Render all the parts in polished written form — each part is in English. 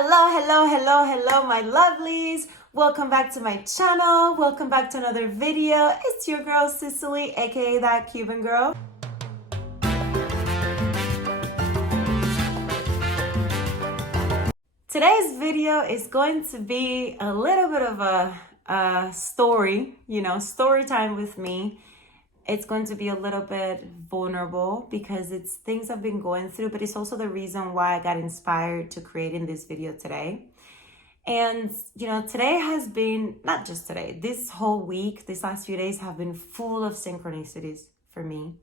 Hello, my lovelies. Welcome back to my channel. Welcome back to another video. It's your girl, Cicely, aka That Cuban Girl. Today's video is going to be a little bit of a story, story time with me. It's going to be a little bit vulnerable because it's things I've been going through, but it's also the reason why I got inspired to creating this video today. And, today has been, not just today, this whole week, these last few days have been full of synchronicities for me.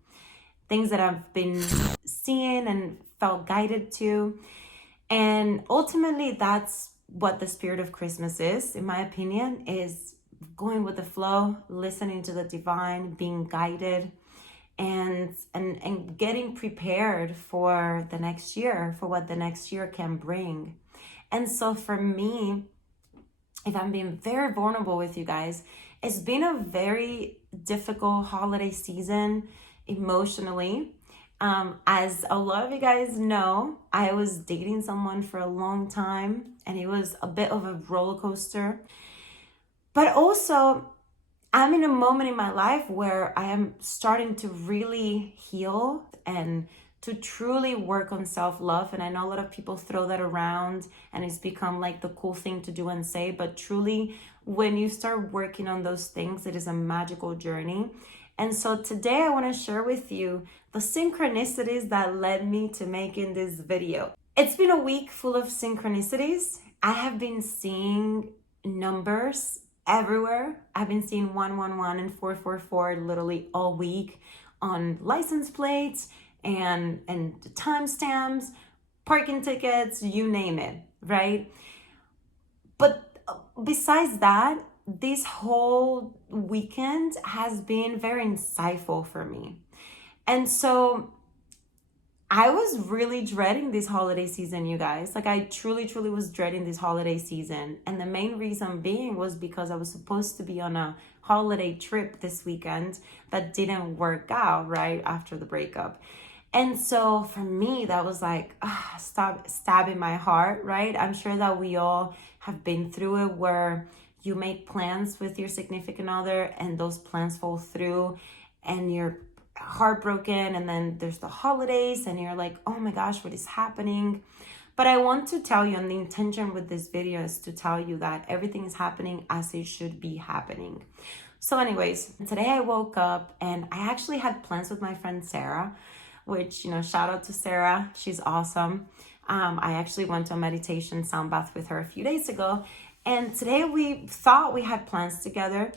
Things that I've been seeing and felt guided to. And ultimately, that's what the spirit of Christmas is, in my opinion, is going with the flow, listening to the divine, being guided, and getting prepared for the next year, for what the next year can bring. And so for me, if I'm being very vulnerable with you guys, it's been a very difficult holiday season emotionally. As a lot of you guys know, I was dating someone for a long time and it was a bit of a roller coaster. But also, I'm in a moment in my life where I am starting to really heal and to truly work on self-love. And I know a lot of people throw that around and it's become like the cool thing to do and say, but truly, when you start working on those things, it is a magical journey. And so today I want to share with you the synchronicities that led me to making this video. It's been a week full of synchronicities. I have been seeing numbers everywhere. I've been seeing 111 and 444 literally all week on license plates and timestamps, parking tickets, you name it, right? But besides that, this whole weekend has been very insightful for me. And so I was really dreading this holiday season, you guys. Like I truly was dreading this holiday season. And the main reason being was because I was supposed to be on a holiday trip this weekend that didn't work out right after the breakup. And so for me, that was like, stabbing my heart, right? I'm sure that we all have been through it where you make plans with your significant other and those plans fall through and you're heartbroken, and then there's the holidays and you're like, oh my gosh, what is happening? But I want to tell you, and the intention with this video is to tell you that everything is happening as it should be happening. So anyways, today I woke up and I actually had plans with my friend Sarah, which, shout out to Sarah. She's awesome. I actually went to a meditation sound bath with her a few days ago. And today we thought we had plans together.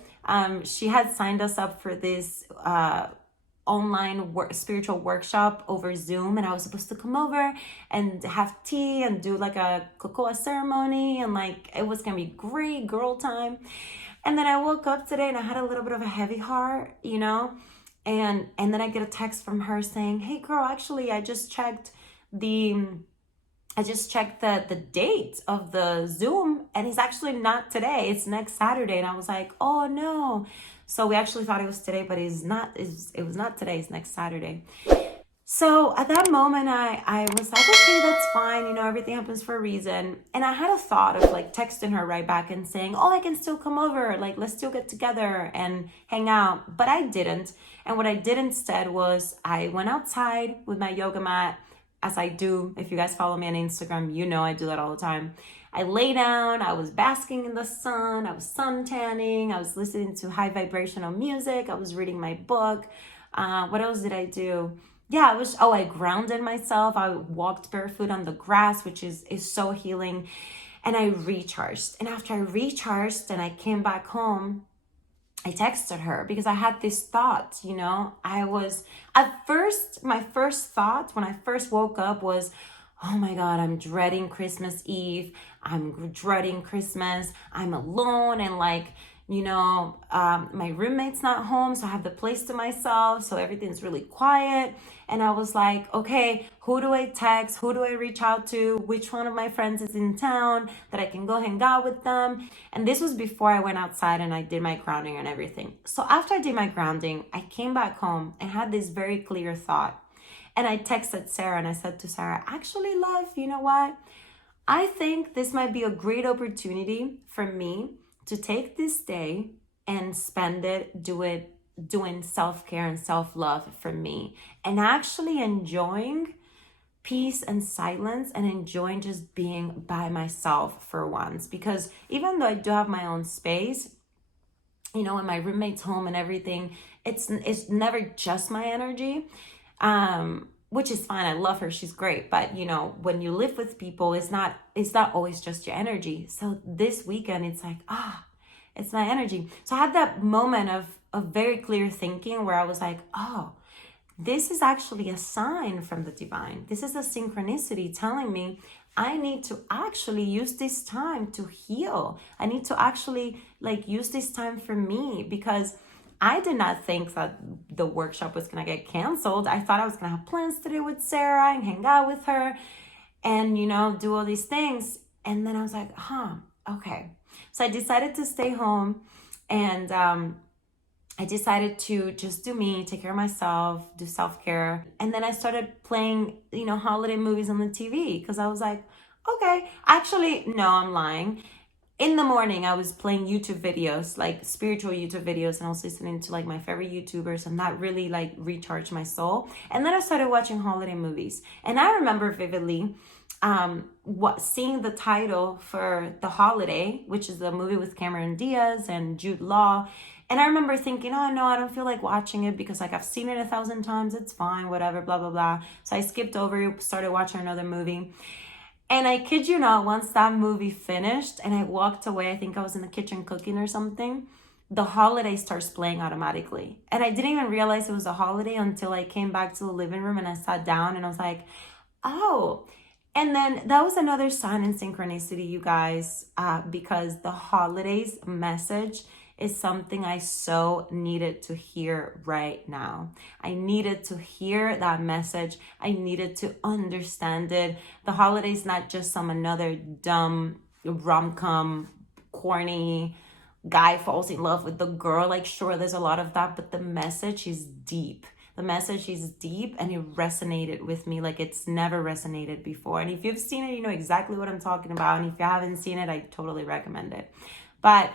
She had signed us up for this online spiritual workshop over Zoom, and I was supposed to come over and have tea and do like a cocoa ceremony, and like it was gonna be great girl time. And then I woke up today and I had a little bit of a heavy heart, and then I get a text from her saying, hey girl, actually I just checked the date of the Zoom and it's actually not today, it's next Saturday. And I was like, oh no. So we actually thought it was today, but it was not today, it's next Saturday. So at that moment, I was like, okay, that's fine. Everything happens for a reason. And I had a thought of like texting her right back and saying, oh, I can still come over. Like, let's still get together and hang out. But I didn't. And what I did instead was I went outside with my yoga mat, as I do. If you guys follow me on Instagram, I do that all the time. I lay down, I was basking in the sun, I was sun tanning, I was listening to high vibrational music, I was reading my book. What else did I do? Yeah, I grounded myself. I walked barefoot on the grass, which is so healing. And I recharged. And after I recharged and I came back home, I texted her because I had this thought, I was, at first, my first thought when I first woke up was, oh my God, I'm dreading Christmas Eve. I'm dreading Christmas. I'm alone and my roommate's not home, so I have the place to myself, so everything's really quiet. And I was like, okay, who do I text? Who do I reach out to? Which one of my friends is in town that I can go hang out with them? And this was before I went outside and I did my grounding and everything. So after I did my grounding, I came back home and had this very clear thought. And I texted Sarah and I said to Sarah, actually, love, you know what? I think this might be a great opportunity for me to take this day and spend it, doing self-care and self-love for me, and actually enjoying peace and silence, and enjoying just being by myself for once. Because even though I do have my own space, and my roommate's home and everything, it's never just my energy, which is fine. I love her, she's great. But when you live with people, it's not always just your energy. So this weekend, it's like, it's my energy. So I had that moment of very clear thinking where I was like, oh, this is actually a sign from the divine. This is a synchronicity telling me I need to actually use this time to heal. I need to actually use this time for me, because I did not think that the workshop was going to get canceled. I thought I was going to have plans to do with Sarah and hang out with her and, do all these things. And then I was like, okay. So I decided to stay home, and I decided to just do me, take care of myself, do self-care. And then I started playing, holiday movies on the TV, because I was like, okay. Actually, no, I'm lying. In the morning, I was playing YouTube videos, like spiritual YouTube videos, and I was listening to my favorite YouTubers, and that really recharged my soul. And then I started watching holiday movies. And I remember vividly seeing the title for The Holiday, which is the movie with Cameron Diaz and Jude Law. And I remember thinking, oh no, I don't feel like watching it, because I've seen it 1,000 times. It's fine, whatever, blah, blah, blah. So I skipped over it, started watching another movie. And I kid you not, once that movie finished and I walked away, I think I was in the kitchen cooking or something, The Holiday starts playing automatically. And I didn't even realize it was a holiday until I came back to the living room and I sat down and I was like, oh. And then that was another sign in synchronicity, you guys, because the holidays message is something I so needed to hear right now. I needed to hear that message. I needed to understand it. The holidays not just some another dumb rom-com, corny guy falls in love with the girl. Sure, there's a lot of that, but the message is deep. The message is deep, and it resonated with me like it's never resonated before. And if you've seen it, you know exactly what I'm talking about. And if you haven't seen it, I totally recommend it. But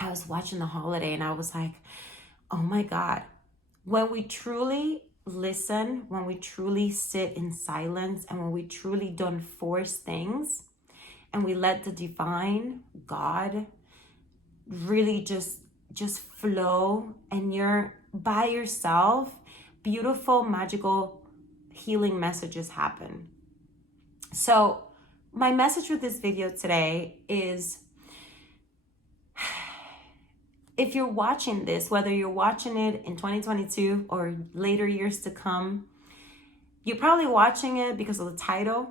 I was watching The Holiday and I was like, oh my God, when we truly listen, when we truly sit in silence, and when we truly don't force things, and we let the divine God really just flow, and you're by yourself, beautiful, magical, healing messages happen. So my message with this video today is, if you're watching this, whether you're watching it in 2022 or later years to come, you're probably watching it because of the title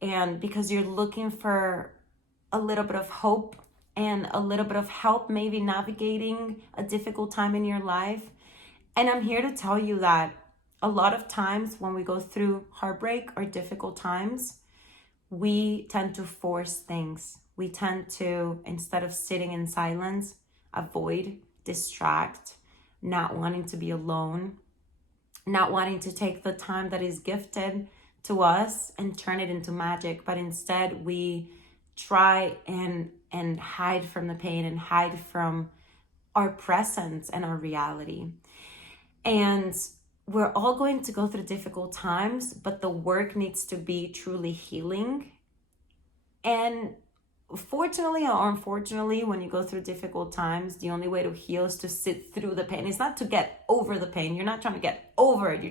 and because you're looking for a little bit of hope and a little bit of help, maybe navigating a difficult time in your life. And I'm here to tell you that a lot of times when we go through heartbreak or difficult times, we tend to force things. We tend to, instead of sitting in silence, avoid, distract, not wanting to be alone, not wanting to take the time that is gifted to us and turn it into magic. But instead we try and hide from the pain and hide from our presence and our reality. And we're all going to go through difficult times, but the work needs to be truly healing. And fortunately or unfortunately, when you go through difficult times, the only way to heal is to sit through the pain. It's not to get over the pain. You're not trying to get over it.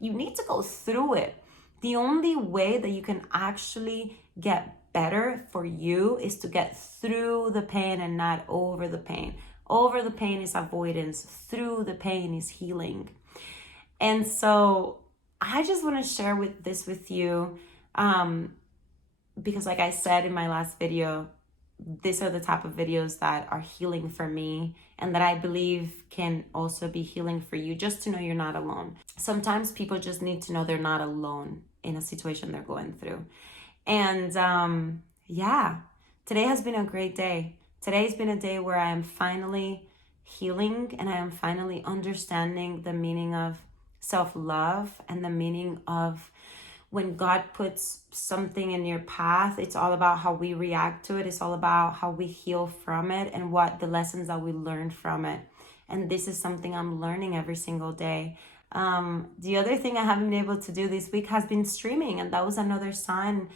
You need to go through it. The only way that you can actually get better for you is to get through the pain and not over the pain. Over the pain is avoidance. Through the pain is healing. And so I just want to share this with you. Because like I said in my last video, these are the type of videos that are healing for me and that I believe can also be healing for you, just to know you're not alone. Sometimes people just need to know they're not alone in a situation they're going through. And today has been a great day. Today's been a day where I am finally healing and I am finally understanding the meaning of self-love and the meaning of when God puts something in your path, it's all about how we react to it. It's all about how we heal from it and what the lessons that we learn from it. And this is something I'm learning every single day. The other thing I haven't been able to do this week has been streaming, and that was another sign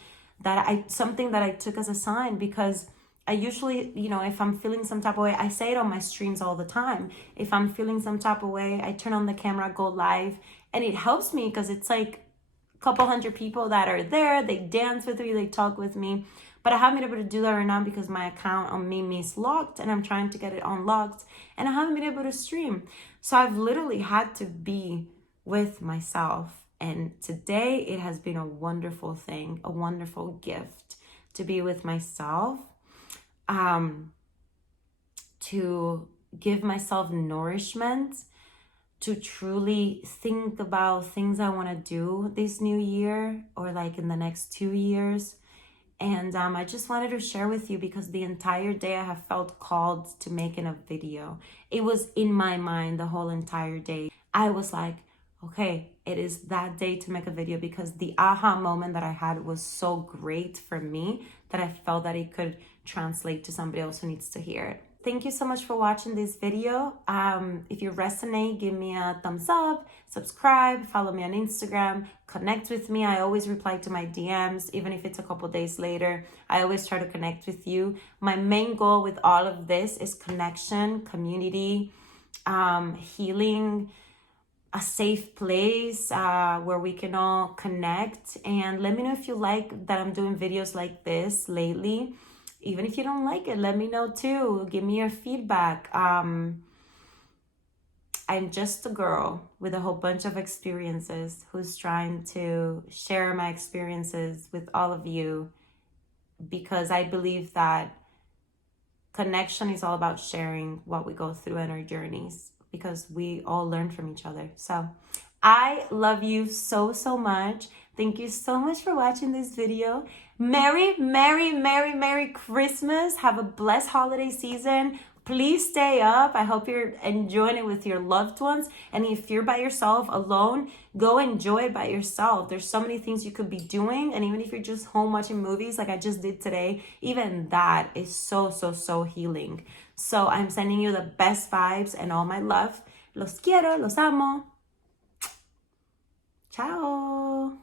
something that I took as a sign, because I usually, if I'm feeling some type of way, I say it on my streams all the time. If I'm feeling some type of way, I turn on the camera, go live, and it helps me because it's like couple hundred people that are there. They dance with me, they talk with me. But I haven't been able to do that right now because my account on Mimi is locked and I'm trying to get it unlocked, and I haven't been able to stream. So I've literally had to be with myself. And today it has been a wonderful thing, a wonderful gift to be with myself, to give myself nourishment, to truly think about things I want to do this new year or like in the next 2 years. And I just wanted to share with you because the entire day I have felt called to making a video. It was in my mind the whole entire day. I was like, okay, it is that day to make a video, because the aha moment that I had was so great for me that I felt that it could translate to somebody else who needs to hear it. Thank you so much for watching this video. If you resonate, give me a thumbs up, subscribe, follow me on Instagram, connect with me. I always reply to my DMs, even if it's a couple days later. I always try to connect with you. My main goal with all of this is connection, community, healing, a safe place where we can all connect. And let me know if you like that I'm doing videos like this lately. Even if you don't like it, let me know too. Give me your feedback. I'm just a girl with a whole bunch of experiences who's trying to share my experiences with all of you, because I believe that connection is all about sharing what we go through in our journeys, because we all learn from each other. So I love you so, so much. Thank you so much for watching this video. Merry, Merry, Merry, Merry Christmas. Have a blessed holiday season. Please stay up. I hope you're enjoying it with your loved ones. And if you're by yourself, alone, go enjoy it by yourself. There's so many things you could be doing. And even if you're just home watching movies like I just did today, even that is so, so, so healing. So I'm sending you the best vibes and all my love. Los quiero, los amo. Ciao.